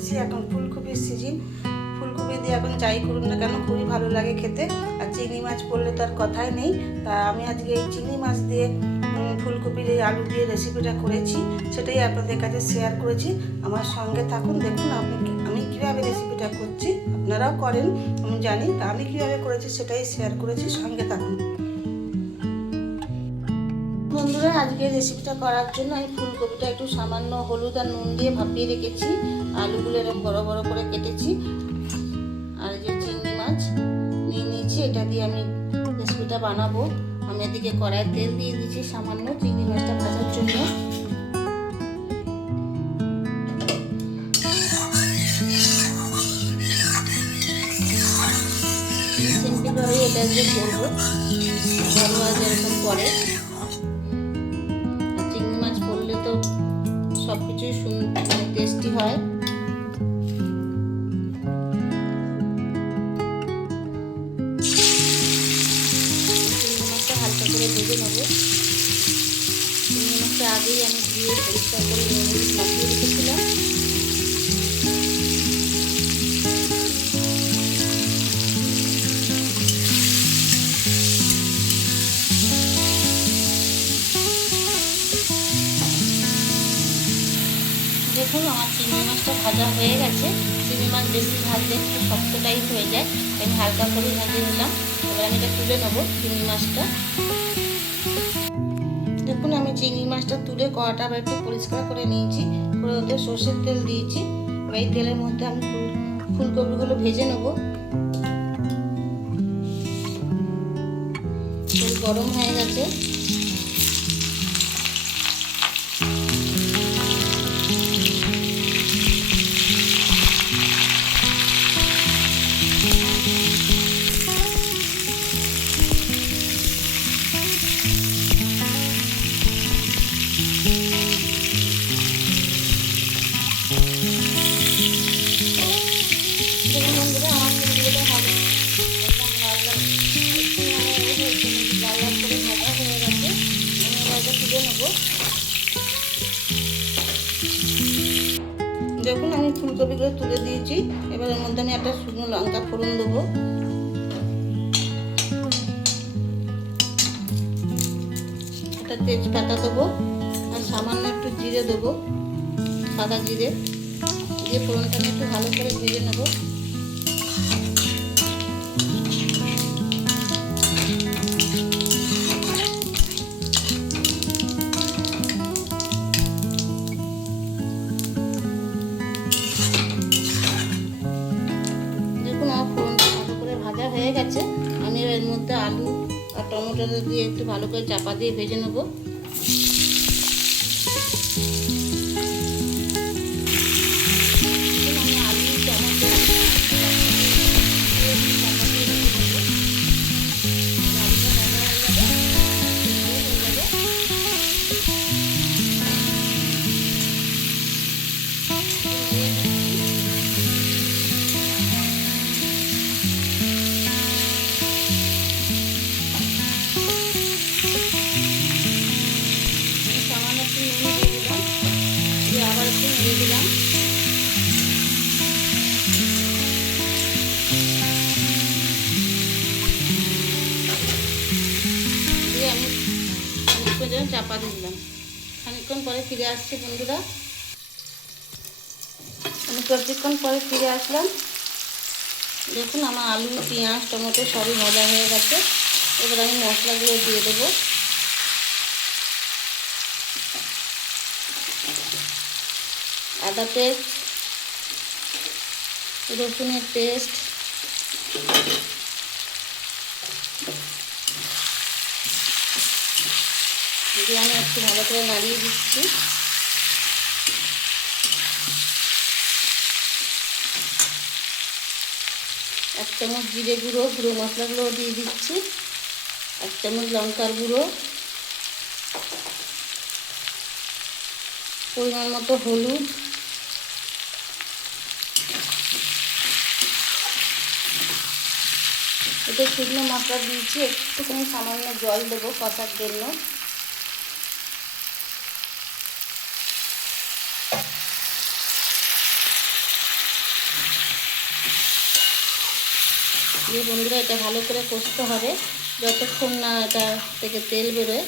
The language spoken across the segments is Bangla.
এসেছি, এখন ফুলকপির সিজন ফুলকপি দিয়ে এখন যাই করুন না কেন, খুবই ভালো লাগে খেতে। আর চিংড়ি মাছ পড়লে তো আর কথাই নেই। তা আমি আজকে এই চিংড়ি মাছ দিয়ে ফুলকপির এই আলু দিয়ে রেসিপিটা করেছি। সেটাই আপনাদের কাছে শেয়ার করেছি। আমার সঙ্গে থাকুন, দেখুন আপনি আমি কীভাবে রেসিপিটা করছি। আপনারাও করেন, আমি জানি। তা আমি কীভাবে করেছি সেটাই শেয়ার করেছি, সঙ্গে থাকুন। বন্ধুরা আজকে রেসিপিটা করার জন্য আমি ফুলকপিটা একটু সামান্য হলুদ আর নুন দিয়ে ভাপিয়ে রেখেছি। আলুগুলো এরকম বড় বড় করে কেটেছি। আর যে চিংড়ি মাছ, নিয়ে নিয়েছি। এটা দিয়ে আমি রেসিপিটা বানাবো। আমি এদিকে কড়াই তেল দিয়ে দিয়েছি সামান্য চিংড়ি মাছটা ভাজার জন্য। এটা যে করব। যেরকম করে। হয় দেখুন, আমার চিংড়ি মাছটা ভাজা হয়ে গেছে। চিংড়ি মাছ বেশি ভাজলে একটু শক্ত টাইপ হয়ে যায়। আমি হালকা করে ভাজিয়ে নিলাম। এবার আমি এটা তুলে নেব চিংড়ি মাছটা। দেখুন, আমি চিংড়ি মাছটা তুলে কড়াটা আবার একটু পরিষ্কার করে নিয়েছি। করে ওতে সর্ষের তেল দিয়েছি। এবার এই তেলের মধ্যে আমি ফুলকপিগুলো ভেজে নেব। গরম হয়ে গেছে। তুলে নেব। দেখুন, আমি ফুলকপিগুলো তুলে দিয়েছি। এবার এর মধ্যে আমি একটা শুকনো লঙ্কা ফোড়ন দেবো। একটা তেজপাতা দেবো আর সামান্য একটু জিরে দেবো, সাদা জিরে। দিয়ে ফোড়নটা আমি একটু ভালো করে ভেজে নেব। মধ্যে আলু আর টমেটো দিয়ে একটু ভালো করে চাপা দিয়ে ভেজে নেব। যেন চাপা দিলাম। খানিকক্ষণ পরে ফিরে আসছি বন্ধুরা। আমি কিছুক্ষণ পরে ফিরে আসলাম। দেখুন, আমার আলু, পেঁয়াজ, টমেটো সবই ভাজা হয়ে গেছে। এবার আমি মশলাগুলো দিয়ে দেবো। আদা পেস্ট, রসুনের পেস্ট আমি একটু ভালো করে নাড়িয়ে দিচ্ছি। এক চামচ জিরে গুঁড়ো গুঁড়ো মশলাগুলো দিয়ে দিচ্ছি। এক চামচ লঙ্কার গুঁড়ো। পরিমাণ মতো হলুদ। এটা শুকনো মশলা দিয়েছি, একটুখানি সামান্য জল দেবো কষার জন্য। দিয়ে বন্ধুরা এটা ভালো করে কষতে হবে। যতক্ষণ না এটা থেকে তেল বেরোয়।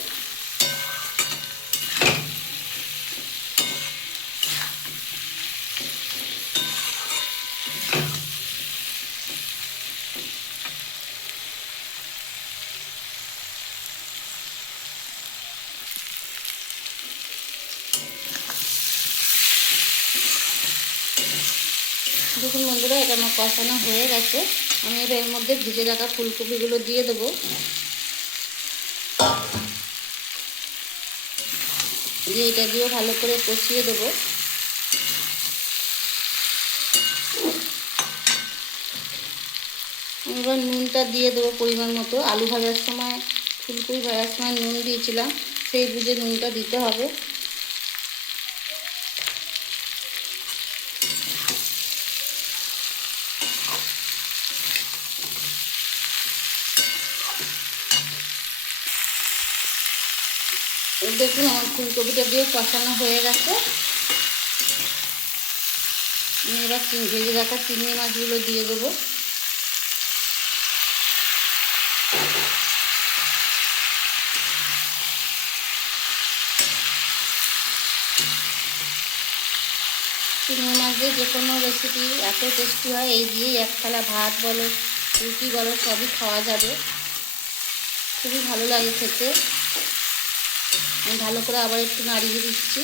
দেখুন বন্ধুরা, এটা আমার কষানো হয়ে গেছে। আমি এবার এর মধ্যে ভিজে রাখা ফুলকপিগুলো দিয়ে দেবো। দিয়ে এটা দিয়েও ভালো করে কষিয়ে দেবো। এবার নুনটা দিয়ে দেবো পরিমাণ মতো। আলু ভাজার সময়, ফুলকপি ভাজার সময় নুন দিয়েছিলাম, সেই বুঝে নুনটা দিতে হবে এই দেখুন, আমার ফুলকপিটা দিয়ে কষানো হয়ে গেছে। আমি এবার ভেজে রাখা চিংড়ি মাছগুলো দিয়ে দেবো। চিংড়ি মাছ দিয়ে যে কোনো রেসিপি এত টেস্টি হয়, এই দিয়েই এক থালা ভাত বলো, রুটি বলো, সবই খাওয়া যাবে। খুবই ভালো লাগে খেতে। আমি ভালো করে আবার একটু নাড়িয়ে দিচ্ছি।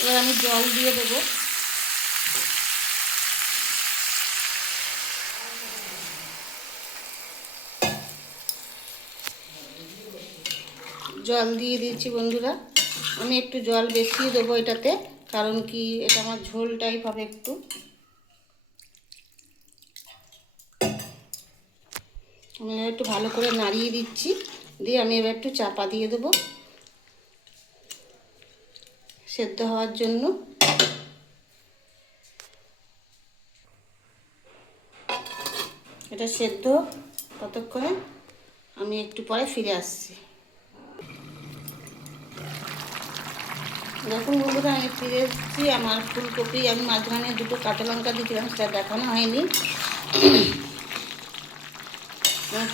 এবার আমি জল দিয়ে দেবো। জল দিয়ে দিচ্ছি বন্ধুরা। আমি একটু জল বেশি দেবো এটাতে, কারণ কি এটা আমার ঝোল টাইপ হবে একটু। আমি একটু ভালো করে নাড়িয়ে দিচ্ছি। দিয়ে আমি এবার একটু চাপা দিয়ে দেবো। সেদ্ধ হওয়ার জন্য। এটা সেদ্ধ ততক্ষণে আমি একটু পরে ফিরে আসছি। দেখুন বন্ধুরা, আমি ফিরে এসেছি। আমার ফুলকপি, আমি মাঝখানে দুটো কাঁচা লঙ্কা দিয়েছিলাম, সেটা দেখানো হয়নি।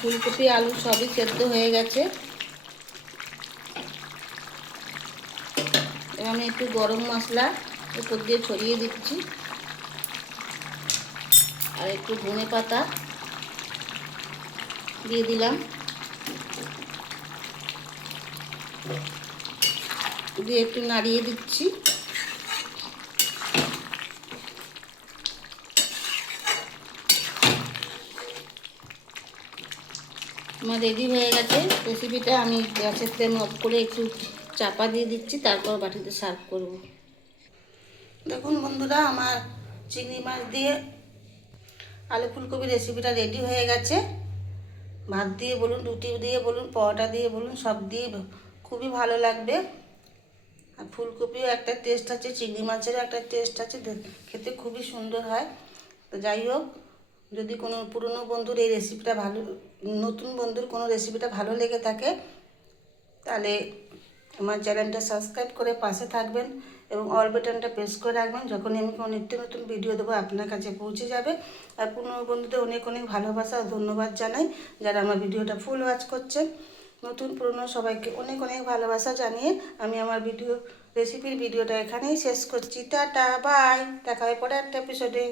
ফুলকপি, আলু সবই সেদ্ধ হয়ে গেছে। এবার আমি একটু গরম মশলা উপর দিয়ে ছড়িয়ে দিচ্ছি। আর একটু ধনে পাতা দিয়ে দিলাম। দিয়ে একটু নাড়িয়ে দিচ্ছি। আমার রেডি হয়ে গেছে। রেসিপিটা আমি গ্যাসের ফ্লেম অফ করে একটু চাপা দিয়ে দিচ্ছি, তারপর বাটিতে সার্ভ করব। দেখুন বন্ধুরা, আমার চিংড়ি মাছ দিয়ে আলু ফুলকপি রেসিপিটা রেডি হয়ে গেছে। ভাত দিয়ে বলুন, রুটি দিয়ে বলুন, পরোটা দিয়ে বলুন, সব দিয়ে খুবই ভালো লাগবে। আর ফুলকপিও একটা টেস্ট আছে, চিংড়ি মাছেরও একটা টেস্ট আছে খেতে খুবই সুন্দর হয়। তো যাই হোক যদি কোনো পুরনো বন্ধুর এই রেসিপিটা ভালো, নতুন বন্ধুর কোনো রেসিপিটা ভালো লেগে থাকে, তাহলে আমার চ্যানেলটা সাবস্ক্রাইব করে পাশে থাকবেন এবং অল বাটনটা প্রেস করে রাখবেন যখনই আমি কোনো নিত্য নতুন ভিডিও দেবো আপনার কাছে পৌঁছে যাবে। আর পুরনো বন্ধুদের অনেক অনেক ভালোবাসা ও ধন্যবাদ জানাই যারা আমার ভিডিওটা ফুল ওয়াচ করছেন। নতুন পুরনো সবাইকে অনেক অনেক ভালোবাসা জানিয়ে আমি আমার ভিডিও রেসিপির ভিডিওটা এখানেই শেষ করছি। টাটা বাই দেখা হয় পরে একটা এপিসোডে